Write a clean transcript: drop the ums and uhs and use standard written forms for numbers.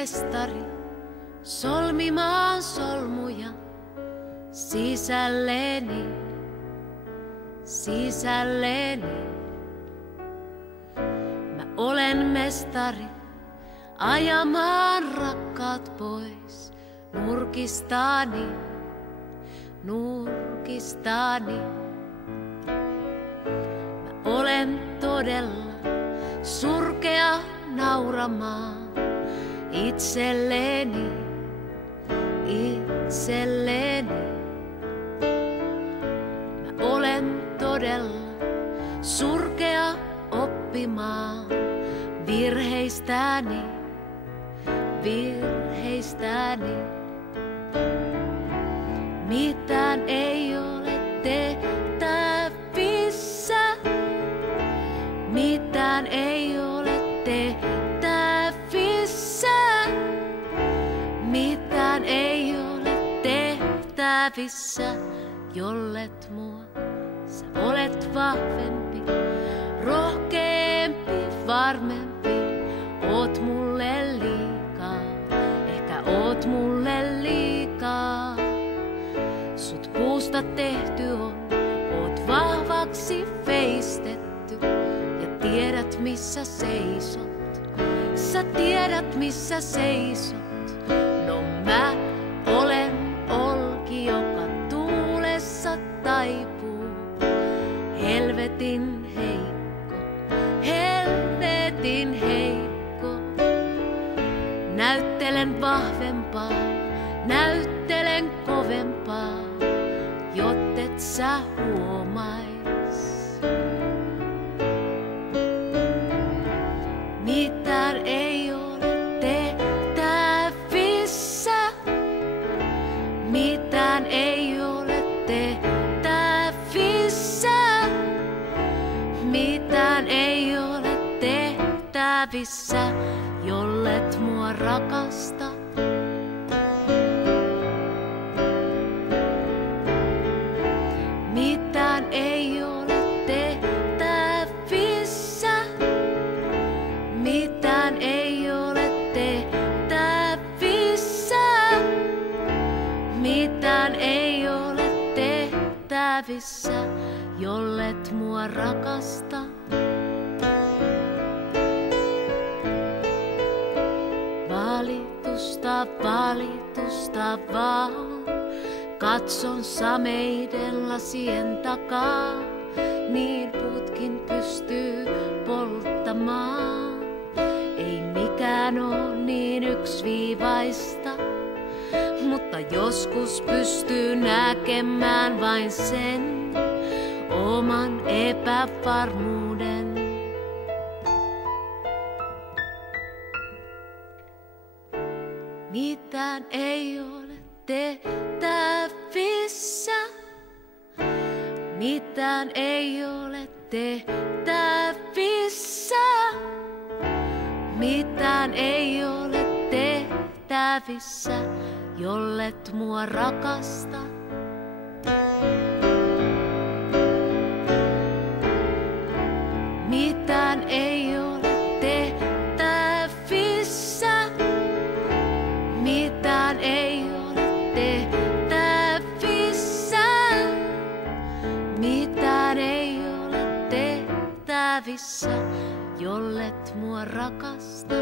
mestari solmimaan solmuja sisälleni, sisälleni. Mä olen mestari ajamaan rakkaat pois nurkistani, nurkistani. Mä olen todella surkea nauramaan itselleni, itselleni. Mä olen todella surkea oppimaan virheistäni, virheistäni. Mitään ei ole tehtävissä, mitään ei ole tehtävissä, mitään ei ole tehtävissä, jollet mua sä olet vahvempi, rohkeampi, varmempi. Oot mulle liikaa, ehkä oot mulle liikaa. Sut puusta tehty on, oot vahvaksi veistetty ja tiedät missä seisot. Sä tiedät missä seisot. No mä olen olki, joka tuulessa taipuu. Helvetin heikko, helvetin heikko. Näyttelen vahvempaa, näyttelen kovempaa, jottet sä huomais. Mitään ei ole tehtävissä, mitään ei ole tehtävissä, mitään ei ole tehtävissä, jollet mua rakasta. Mitään ei ole tehtävissä, mitään ei ole tehtävissä, mitään ei ole tehtävissä, jollet mua rakasta. Valitusta, valitusta vaan, katson sameiden lasien takaa, niin putkin pystyy polttamaan. Ei mikään oo niin yksiviivaista, mutta joskus pystyy näkemään vain sen oman epävarmuuden. Mitään ei ole tehtävissä, mitään ei ole tehtävissä, mitään ei ole tehtävissä, jollet mua rakasta. Mitään ei ole tehtävissä, mitään ei ole tehtävissä, mitään ei ole tehtävissä, jollet mua rakasta.